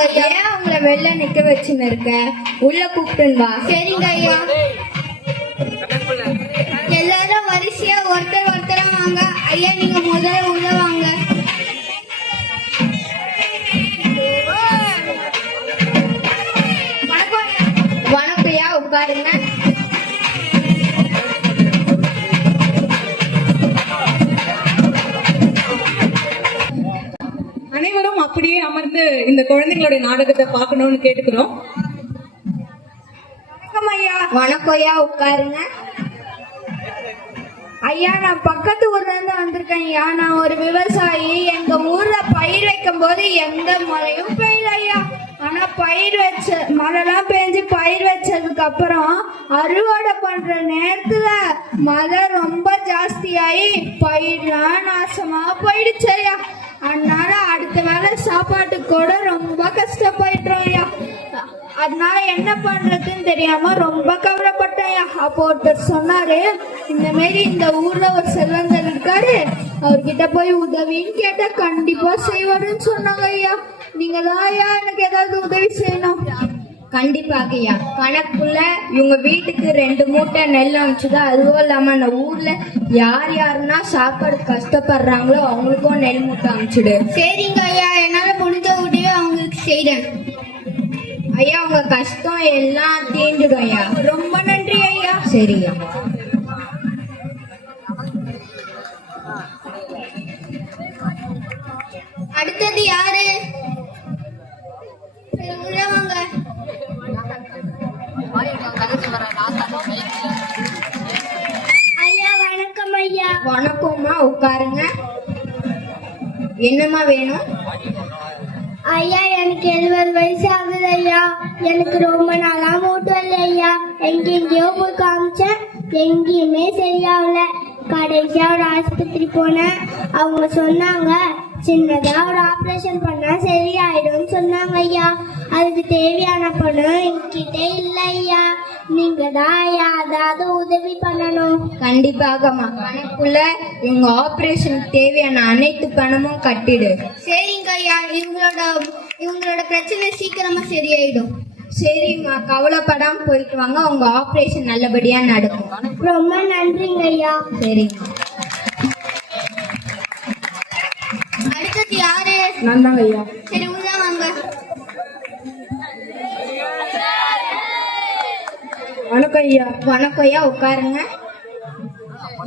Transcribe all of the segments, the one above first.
ஐயா ஏன் அவங்கள வெளில நிக்க வச்சுன்னு இருக்க? உள்ள கூப்பிட்டுன்னு வா. சரிங்க ஐயா. எல்லாரும் வரிசையா ஒருத்தர் ஒருத்தரா வாங்க. ஐயா நீங்க முதல்ல உள்ள வாங்க. வணக்கம். வனப்பையா உட்காருங்க. அப்படியே அமர்ந்து இந்த குழந்தைங்களுடைய நாடகத்தை பார்க்கணும்னு கேட்டுக்கிறோம். வணக்கம் ஐயா. வனப்பையா உட்காருங்க. ஐயா நான் பக்கத்து ஊர்ல இருந்து வந்திருக்கேன் ஐயா. நான் ஒரு விவசாயி. எங்க ஊர்ல பயிர் வைக்கும் போது எந்த மழையும் பெய்யல ஐயா. ஆனா பயிர் வச்ச மழைலாம் பெஞ்சு பயிர் வச்சதுக்கு அப்புறம் அறுவடை பண்ற நேரத்துல மழை ரொம்ப ஜாஸ்தியாயி பயிர்லாம் நாசமா போயிடுச்சு ஐயா. அதனால அடுத்த வேளை சாப்பாட்டு கூட ரொம்ப கஷ்டப்பட்டுறோம் ஐயா அதனால என்ன பண்றதுன்னு தெரியாம ரொம்ப கவலைப்பட்டேன் அப்போ ஒருத்தர் சொன்னாரு இந்த மாரி இந்த ஊர்ல ஒரு செல்வந்தர் இருக்காரு அவர்கிட்ட போய் உதவின்னு கேட்டா கண்டிப்பா செய்வாருன்னு சொன்னாங்க ஐயா நீங்க தான் ஐயா எனக்கு ஏதாவது உதவி செய்யணும்? கண்டிப்பாக ஐயா. கணக்குள்ள இவங்க வீட்டுக்கு ரெண்டு மூட்டை நெல் அனுப்பிச்சுதா அதுவும் இல்லாம அந்த ஊர்ல யார் யாருன்னா சாப்பாடு கஷ்டப்படுறாங்களோ அவங்களுக்கும் நெல் மூட்டை அனுப்பிச்சுடு. சரிங்க ஐயா. என்னால முடிஞ்ச உதவி அவங்களுக்கு செய்றேன் ஐயா உங்க கஷ்டம் எல்லாம் தீர்ந்துடும் ஐயா. ரொம்ப நன்றி ஐயா. சரியா அடுத்தது யாரு? வாங்க. வணக்கம்மா உட்காருங்க. என்னம்மா வேணும்? ஐயா எனக்கு எழுபது வயசு ஆகுது ஐயா. எனக்கு ரொம்ப நாளா மூட்டு வரல ஐயா. எங்கெங்கேயோ போய் காமிச்சேன். எங்கேயுமே சரியாகல. கடைசியா ஒரு ஆஸ்பத்திரி போனேன். அவங்க சொன்னாங்க சின்னதா ஒரு ஆப்ரேஷன் பண்ணா சரியாயிடும் சொன்னாங்க ஐயா. அதுக்கு தேவையான பணம் என்கிட்ட இல்லை ஐயா நீங்க தான் ஐயா அதாவது உதவி பண்ணணும். கண்டிப்பாகம்மா. கணக்குள்ள இவங்க ஆபரேஷனுக்கு தேவையான அனைத்து பணமும் கட்டிடு. சரிங்க ஐயா இவங்களோட இவங்களோட பிரச்சனை சீக்கிரமா சரியாயிடும். சரிம்மா. கவலைப்படாம போயிட்டு வாங்க. உங்க ஆபரேஷன் நல்லபடியா நடக்கும். ரொம்ப நன்றிங்க ஐயா. சரிம்மா. அடுத்தது யாரு? நான் ஐயா. சரி உள்ள வாங்க. வணக்கம் ஐயா வணக்கம் ஐயா உட்காருங்க.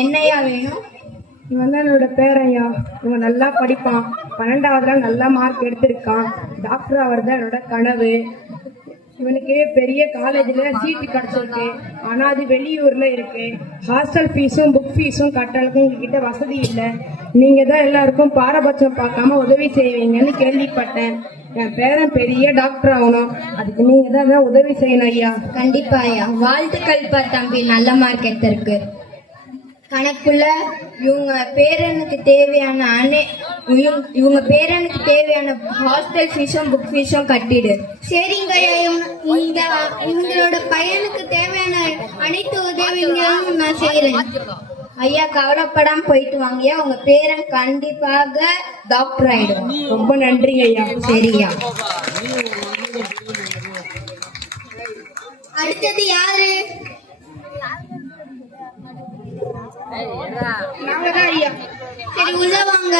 என்னையா வேணும்? இவன் தான் என்னோட பேரையா இவன் நல்லா படிப்பான். பன்னெண்டாவதுல நல்லா மார்க் எடுத்திருக்கான். டாக்டர் அவர் தான் என்னோட கனவு. இவனுக்கு பெரிய காலேஜ்ல சீட்டு கிடைச்சிருக்கு. ஆனா அது வெளியூர்ல இருக்கு. ஹாஸ்டல் ஃபீஸும் புக் ஃபீஸும் கட்டலுக்கும் உங்ககிட்ட வசதி இல்லை. நீங்க தான் எல்லாருக்கும் பாரபட்சம் பார்க்காம உதவி செய்வீங்கன்னு கேள்விப்பட்டேன். என் பேரன் பெரிய டாக்டர் ஆகணும். அதுக்கு நீங்க தான் ஏதாவது உதவி செய்யணும் ஐயா. கண்டிப்பா ஐயா. வாழ்த்துக்கள் பா தம்பி. நல்ல மார்க் எடுத்திருக்கு. கணக்குள்ள இவங்க பேரனுக்கு தேவையான அனை இவங்க- இவங்க பேரனுக்கு தேவையான ஹாஸ்டல் ஃபீஸும் புக் ஃபீஸும் கட்டிடு. சரிங்க இந்த இவங்களோட பையனுக்கு தேவையான அனைத்து உதவிகளும் நான் செய்யறேன் ஐயா கவலைப்படாம போயிட்டு வாங்கய்யா. உங்க பேரன் கண்டிப்பாக டாக்டர் ஆயிடும் ரொம்ப நன்றிங்க ஐயா. சரியா அடுத்தது யாரு? ஐயா. சரி உள்ள வாங்க.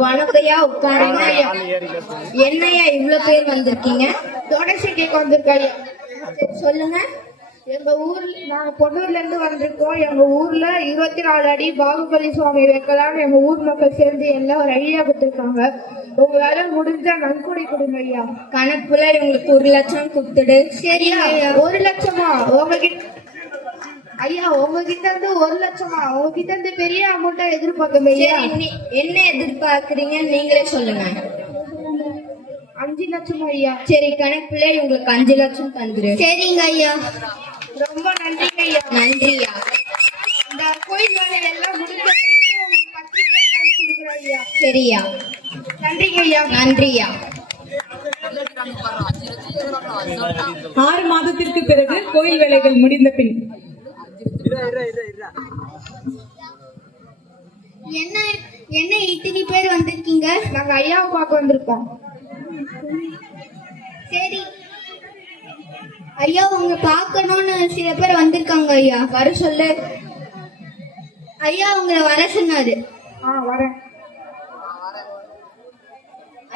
வணக்கம்யா உட்காருங்க என்னய்யா இவ்ளோ பேர் வந்திருக்கீங்க? டொனேஷன் கேட்க வந்திருக்காங்க சரி, சொல்லுங்க. எங்க ஊர்ல நாங்க பொன்னூர்ல இருந்து வந்திருக்கோம். எங்க ஊர்ல இருபத்தி நாலு அடி பாகுபலி சுவாமி வைக்கலாம்னு எங்க ஊர் மக்கள் சேர்ந்து எல்லாம் ஒரு ஐடியா கொடுத்துருக்காங்க. உங்களால முடிஞ்ச நன்கொடை கொடுங்க ஐயா. கணக்குல இவங்களுக்கு ஒரு லட்சம் கொடுத்துடு. சரிங்க ஐயா. ஒரு லட்சமா? உங்ககிட்ட ஐயா உங்ககிட்ட இருந்து ஒரு லட்சமா? உங்ககிட்ட இருந்து பெரிய அமௌண்ட்டா நீ- என்ன எதிர்பார்க்கறீங்க நீங்களே சொல்லுங்க. அஞ்சு லட்சமா ஐயா. சரி கணக்குல இவங்களுக்கு அஞ்சு லட்சம் தந்துரு சரிங்க ஐயா. ரொம்ப நன்றிங்க ஐயா. நன்றியா இந்த கோயில் வேலை எல்லாம் முடிஞ்ச உங்களுக்கு ஐயா. சரியா நன்றிங்க ஐயா. நன்றியா ஆறு மாதத்திற்கு பிறகு கோயில் வேலைகள் முடிந்த பின். என்ன என்ன இத்தனை பேர் வந்திருக்கீங்க? நாங்க ஐயாவை பார்க்க வந்திருக்கோம். சரி. ஐயா உங்க பார்க்கணும்னு சில பேர் வந்திருக்காங்க ஐயா. வர சொல்லு. ஐயா உங்களை வர சொன்னாரு. ஆ வரேன்.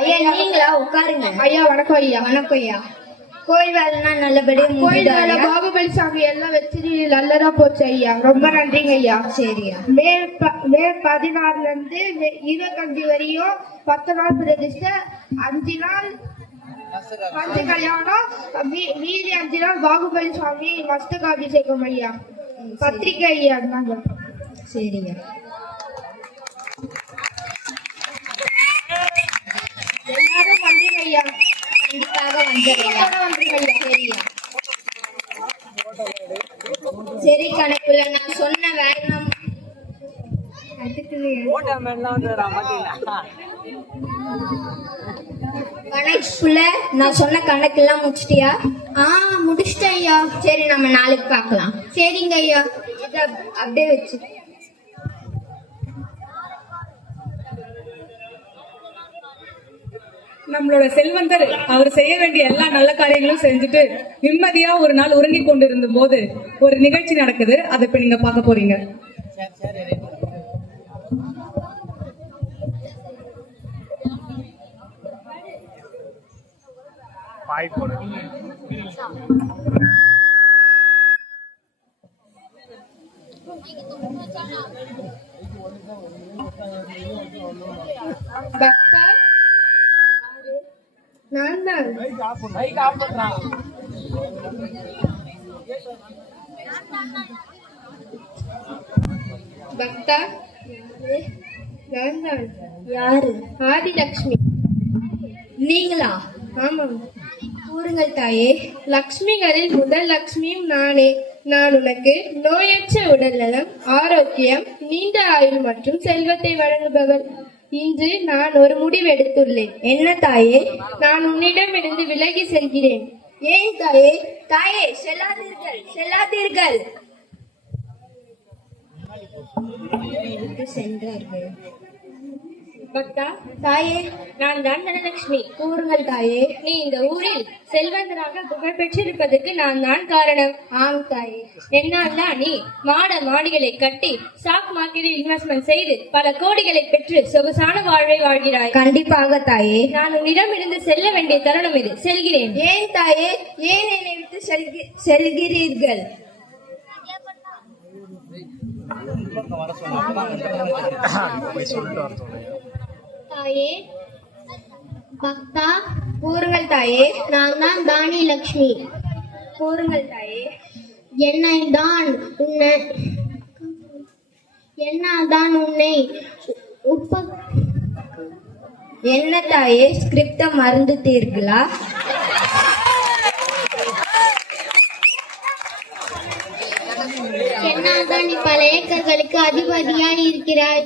ஐயா நீங்களா? உட்காருங்க. ஐயா வணக்கம் ஐயா. வணக்கம் ஐயா. கோயில் வேலைலாம் நல்லபடியா கோயில் ஐயா? பாகுபலி சாமி எல்லாம் வச்சு நல்லதா போச்சு ஐயா. ரொம்ப நன்றிங்க ஐயா. சரியா மே மே பதினாறுல இருந்து இருபத்தஞ்சு வரையும் பத்து நாள் பிரதிஷ்டை அஞ்சு நாள் பஞ்ச கல்யாணம் மீதி அஞ்சு நாள் பாகுபலி சுவாமி மஸ்தகாபிஷேகம் ஐயா. பத்திரிக்கை ஐயா எல்லாரும் வந்துருங்க ஐயா. கண்டிப்பாக வந்துருங்க சரியா சரி கணக்குல நான் சொன்ன வேணும் கணக்குல நான் சொன்ன கணக்கெல்லாம் முடிச்சிட்டியா? ஆ முடிச்சிட்டேன் ஐயா. சரி நம்ம நாளைக்கு பார்க்கலாம். சரிங்க ஐயா. இத அப்படியே வச்சு. நம்மளோட செல்வந்தர் அவர் செய்ய வேண்டிய எல்லா நல்ல காரியங்களும் செஞ்சுட்டு நிம்மதியா ஒரு நாள் உறங்கி கொண்டிருந்த போது ஒரு நிகழ்ச்சி நடக்குது. அதை இப்ப நீங்க பார்க்க போறீங்க. பக்தா நான் தான் பக்தா நான் தான் யாரு ஆதிலக்ஷ்மி நீங்களா ஆமாம் கூறுங்கள் தாயே லக்ஷ்மிகளில் முதல் லக்ஷ்மியும் நானே. நான் உனக்கு நோயற்ற உடல்நலம் ஆரோக்கியம் நீண்ட ஆயுள் மற்றும் செல்வத்தை வழங்குபவள். இன்று நான் ஒரு முடிவு எடுத்துள்ளேன் என்ன தாயே நான் உன்னிடமிருந்து விலகி செல்கிறேன். ஏன் தாயே? தாயே செல்லாதீர்கள் செல்லாதீர்கள். சென்றார்கள். பக்தா தாயே நான் தான் தனலட்சுமி கூறுங்கள் தாயே. நீ இந்த ஊரில் செல்வந்தராக புகழ் பெற்றிருப்பதற்கு நான் தான் காரணம். ஆம் தாயே. என்னால் தான் நீ மாட மாடிகளை கட்டி ஸ்டாக் மார்க்கெட்டில் இன்வெஸ்ட்மெண்ட் செய்து பல கோடிகளை பெற்று சொகுசான வாழ்வை வாழ்கிறாய். கண்டிப்பாக தாயே. நான் உன்னிடம் இருந்து செல்ல வேண்டிய தருணம் இது. செல்கிறேன். ஏன் தாயே? ஏன் என்னை விட்டு செல்கி- செல்கிறீர்கள்? தாயே. பக்தா கூறுங்கள் தாயே. நான் தான் தானி லக்ஷ்மி. கூறுங்கள் தாயே. என்னை தான் உன்னை என்ன தான் உன்னை உப்ப என்ன தாயே? ஸ்கிரிப்ட மறந்துட்டீர்களா? என்னால் தான் நீ பல ஏக்கர்களுக்கு அதிபதியாய் இருக்கிறாய்.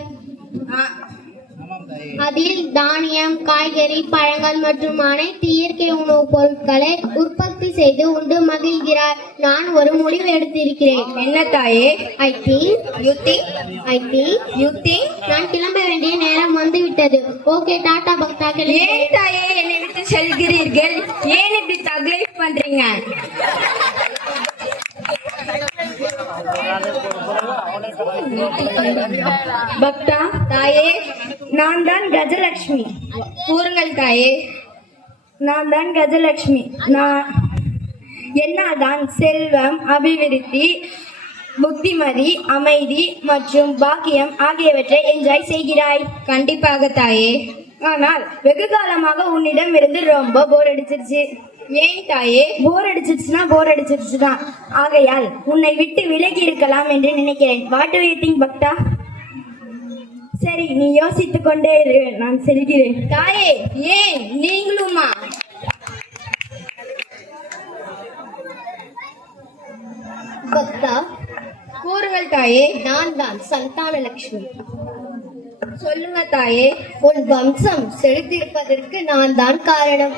அதில் தானியம் காய்கறி பழங்கள் மற்றும் அனைத்து இயற்கை உணவுப் பொருட்களை உற்பத்தி செய்து உண்டு மகிழ்கிறாய் நான் ஒரு முடிவு எடுத்திருக்கிறேன். என்ன தாயே? I think you think I think you think நான் கிளம்ப வேண்டிய நேரம் வந்துவிட்டது. ஓகே டாடா பக்தா ஏன் தாயே? என்னை விட்டு செல்கிறீர்கள். ஏன் இப்படி தக்லைஃப் பண்றீங்க? பக்தா தாயே நான் தான் கஜலட்சுமி கூறுங்கள் தாயே. நான் தான் கஜலட்சுமி நான் என்னால்தான் செல்வம் அபிவிருத்தி புத்திமதி அமைதி மற்றும் பாக்கியம் ஆகியவற்றை என்ஜாய் செய்கிறாய். கண்டிப்பாக தாயே. ஆனால் வெகு காலமாக உன்னிடம் இருந்து ரொம்ப போர் அடிச்சிருச்சு. ஏன் தாயே போர் அடிச்சிருச்சுன்னா போர் அடிச்சிருச்சு தான் ஆகையால் உன்னை விட்டு விலகி இருக்கலாம் என்று நினைக்கிறேன். வாட் டு யூ திங்க் பக்தா? சரி நீ யோசித்துக் கொண்டே இரு நான் செல்கிறேன். தாயே ஏன் நீங்களுமா? பக்தா கூறுங்கள் தாயே நான் தான் சந்தான லட்சுமி சொல்லுங்க தாயே. உன் வம்சம் செலுத்தியிருப்பதற்கு நான் தான் காரணம்.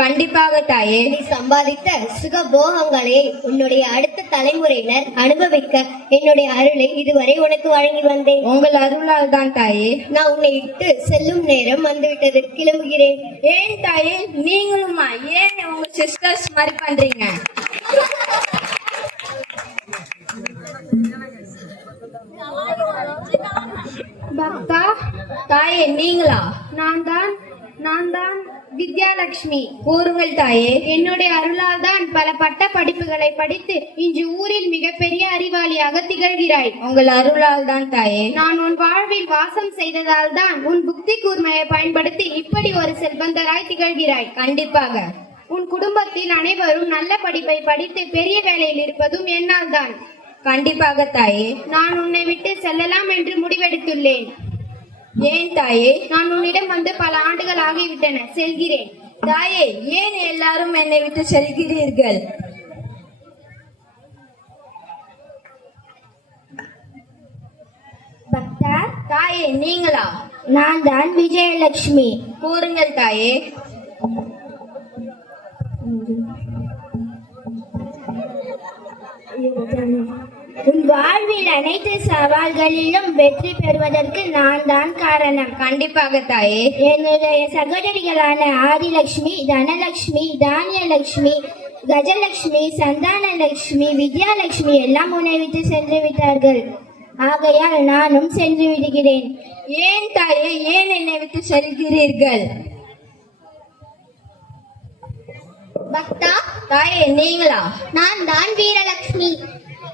கண்டிப்பாக தாயே நீ சம்பாதித்த சுகபோகங்களை உன்னுடைய அடுத்த தலைமுறையினர் அனுபவிக்க என்னுடைய அருளை இதுவரை உனக்கு வழங்கி வந்தேன். உங்கள் அருளால் தான் தாயே. நான் உன்னை விட்டு செல்லும் நேரம் வந்துவிட்டது. கிளம்புகிறேன். ஏன் தாயே? நீங்களுமா? ஏன் உங்க சிஸ்டர்ஸ் மாதிரி பண்றீங்க? பக்தா தாயே நீங்களா? நான் தான் நான் தான் வித்யாலட்சுமி கூறுங்கள் தாயே. என்னுடைய அருளால் தான் பல பட்ட படிப்புகளை படித்து இன்று ஊரில் மிகப்பெரிய அறிவாளியாக திகழ்கிறாய். உங்கள் அருளால் தான் தாயே. நான் உன் வாழ்வில் வாசம் செய்ததால் தான் உன் புக்தி கூர்மையை பயன்படுத்தி இப்படி ஒரு செல்வந்தராய் திகழ்கிறாய். கண்டிப்பாக. உன் குடும்பத்தில் அனைவரும் நல்ல படிப்பை படித்து பெரிய வேலையில் இருப்பதும் என்னால் தான் கண்டிப்பாக தாயே. நான் உன்னை விட்டு செல்லலாம் என்று முடிவெடுத்துள்ளேன். ஏன் தாயே? நான் உன்னிடம் வந்து பல ஆண்டுகள் ஆகிவிட்டன. செல்கிறேன். தாயே ஏன் எல்லாரும் என்னை விட்டு செல்கிறீர்கள்? பக்தா தாயே நீங்களா? நான் தான் விஜயலட்சுமி. கூறுங்கள் தாயே. உன் வாழ்வில் அனைத்து சவால்களிலும் வெற்றி பெறுவதற்கு நான் தான் காரணம். கண்டிப்பாக தாயே. என்னுடைய சகோதரிகளான ஆதிலட்சுமி தனலட்சுமி தானியலட்சுமி கஜலட்சுமி சந்தானலட்சுமி வித்யாலட்சுமி எல்லாம் உன்னை விட்டு சென்று விட்டார்கள். ஆகையால் நானும் சென்று விடுகிறேன். ஏன் தாயே? ஏன் என்னை விட்டு செல்கிறீர்கள்? பக்தா? தாயே நீங்களா? நான் தான் வீரலட்சுமி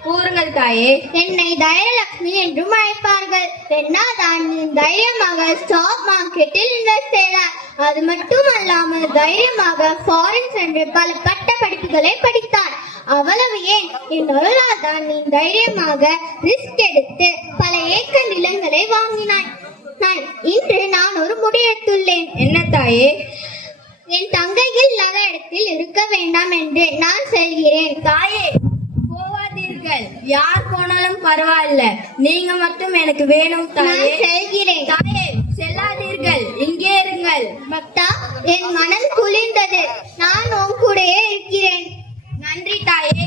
கூறுங்கள் தாயே. என்னை தயலக்ஷ்மி என்றும் அழைப்பார்கள். என்னதான் நீ தைரியமாக ஸ்டாக் மார்க்கெட்டில் இன்வெஸ்ட் செய்தார் அது மட்டுமல்லாமல் தைரியமாக ஃபாரின் சென்று பல பட்ட படிப்புகளை படித்தார் அவ்வளவு ஏன்? என் அருளாதான் நீ தைரியமாக ரிஸ்க் எடுத்து பல ஏக்கர் நிலங்களை வாங்கினாய். நான் இன்று நான் ஒரு முடிவெடுத்துள்ளேன் என்ன தாயே? என் தங்கை இல்லாத இடத்தில் இருக்க வேண்டாம் என்று நான் செல்கிறேன் தாயே. போவாதீர்கள் யார் போனாலும் பரவாயில்ல. நீங்க மட்டும் எனக்கு வேணும் நான் தாயே செல்கிறேன் தாயே செல்லாதீர்கள். இங்கே இருங்கள். பக்தா என் மனம் குளிர்ந்தது. நான் உன் கூடயே இருக்கிறேன். நன்றி தாயே.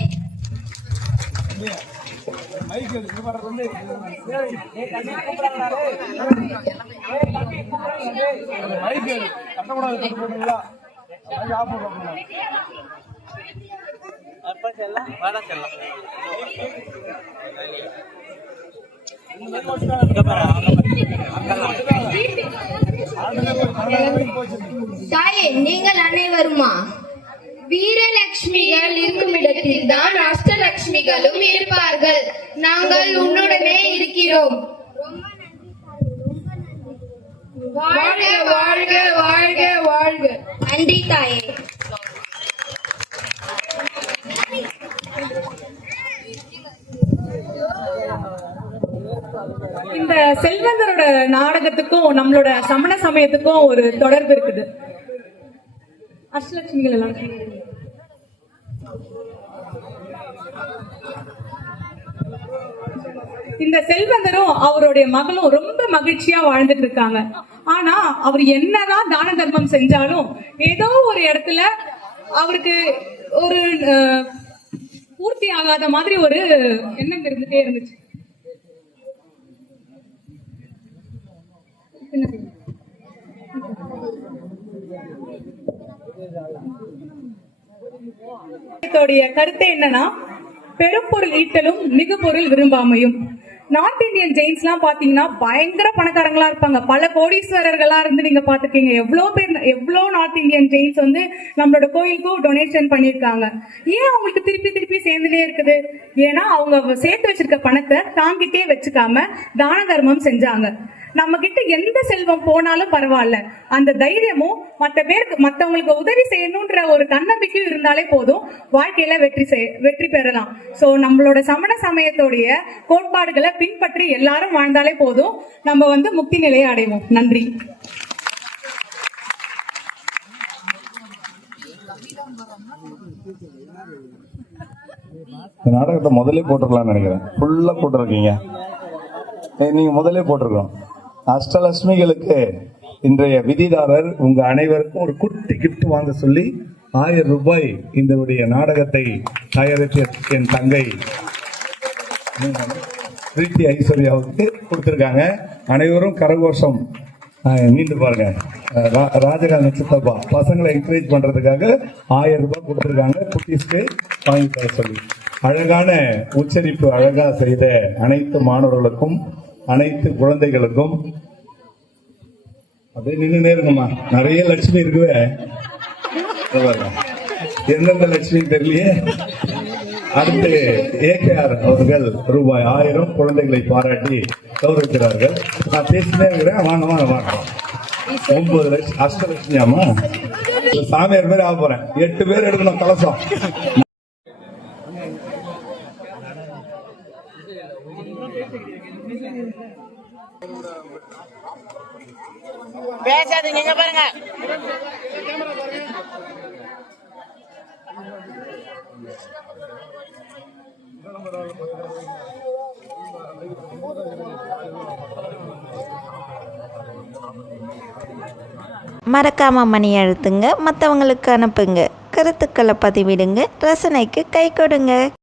தாயே நீங்கள் அனைவருமா? வீரலட்சுமிகள் இருக்கும் இடத்தில் தான் அஷ்டலட்சுமிகளும் இருப்பார்கள். நாங்கள் உன்னுடனே இருக்கிறோம். வாழ்க வாழ்க வாழ்க வாழ்க. நன்றி தாயே இந்த செல்வந்தரோட நாடகத்துக்கும் நம்மளோட சமண சமயத்துக்கும் ஒரு தொடர்பு இருக்குது. அஷ்டலட்சுமிகள் எல்லாம் இந்த செல்வந்தரும் அவருடைய மகளும் ரொம்ப மகிழ்ச்சியா வாழ்ந்துட்டு இருக்காங்க. ஆனா அவர் என்னதான் தான தர்மம் செஞ்சாலும் ஏதோ ஒரு இடத்துல அவருக்கு ஒரு அஹ், பூர்த்தி ஆகாத மாதிரி ஒரு எண்ணம் இருந்துட்டே இருந்துச்சு. கருத்து என்னன்னா பெரும்பொருள் ஈட்டலும் மிகு பொருள் விரும்பாமையும். நார்த் இந்தியன் ஜெயின்ஸ் எல்லாம் பாத்தீங்கன்னா பயங்கர பணக்காரங்களா இருப்பாங்க. பல கோடீஸ்வரர்களா இருந்து நீங்க பாத்துக்கீங்க எவ்வளவு பேர் எவ்வளவு நார்த் இந்தியன் ஜெயின்ஸ் வந்து நம்மளோட கோயிலுக்கும் டொனேஷன் பண்ணிருக்காங்க ஏன் அவங்களுக்கு திருப்பி திருப்பி சேர்ந்துட்டே இருக்குது? ஏன்னா அவங்க சேர்த்து வச்சிருக்க பணத்தை தாங்கிட்டே வச்சுக்காம தான தர்மம் செஞ்சாங்க. நம்ம கிட்ட எந்த செல்வம் போனாலும் பரவாயில்ல. அந்த தைரியமும் மற்ற பேருக்கு மற்றவங்களுக்கு உதவி செய்யணும்ன்ற ஒரு தன்னம்பிக்கையும் இருந்தாலே போதும். வாழ்க்கையில வெற்றி செய் வெற்றி பெறலாம். சோ நம்மளோட சமண சமயத்தோடைய கோட்பாடுகளை பின்பற்றி எல்லாரும் வாழ்ந்தாலே போதும். நம்ம வந்து முக்தி நிலையை அடைவோம். நன்றி. இந்த நாடகத்தை முதலே போட்டிருக்கலாம்னு நினைக்கிறேன். ஃபுல்லாக போட்டிருக்கீங்க. நீங்கள் நீங்க போட்டிருக்கோம் அஷ்டலட்சுமிகளுக்கு இன்றைய விதிதாரர் உங்க அனைவருக்கும் ஒரு குட்டி கிஃப்ட் வாங்க சொல்லி ஆயிரம் ரூபாய் இந்த நாடகத்தை தயாரித்த என் தங்கை பிரீத்தி ஐஸ்வர்யாவுக்கு கொடுத்துருக்காங்க. அனைவரும் கரகோஷம். மீண்டு பாருங்க. ரா- ராஜகாந்த சித்தப்பா பசங்களை என்கரேஜ் பண்றதுக்காக ஆயிரம் ரூபாய் கொடுத்துருக்காங்க. குட்டீஸ்க்கு வாங்கி தர சொல்லி. அழகான உச்சரிப்பு அழகா செய்த அனைத்து மாணவர்களுக்கும் அனைத்து குழந்தைகளுக்கும். அப்படியே நின்று இருங்கம்மா நிறைய லட்சுமி இருக்குவே எந்தெந்த லட்சுமி தெரியலையே. அடுத்து ஏகேஆர் அவர்கள் ரூபாய் ஆயிரம் குழந்தைகளை பாராட்டி கௌரவிக்கிறார்கள். நான் பேசினே இருக்கிறேன். வாங்க வாங்க வாங்க. ஒன்பது லட்சம் அஷ்டலட்சுமியாமா சாமியார் பேர் ஆக போறேன். எட்டு பேர் எடுக்கணும் கலசம். பேசாதீங்க இங்க பாருங்க. மறக்காம மணி அழுத்துங்க மற்றவங்களுக்கு அனுப்புங்க. கருத்துக்களை பதிவிடுங்க. ரசனைக்கு கை கொடுங்க.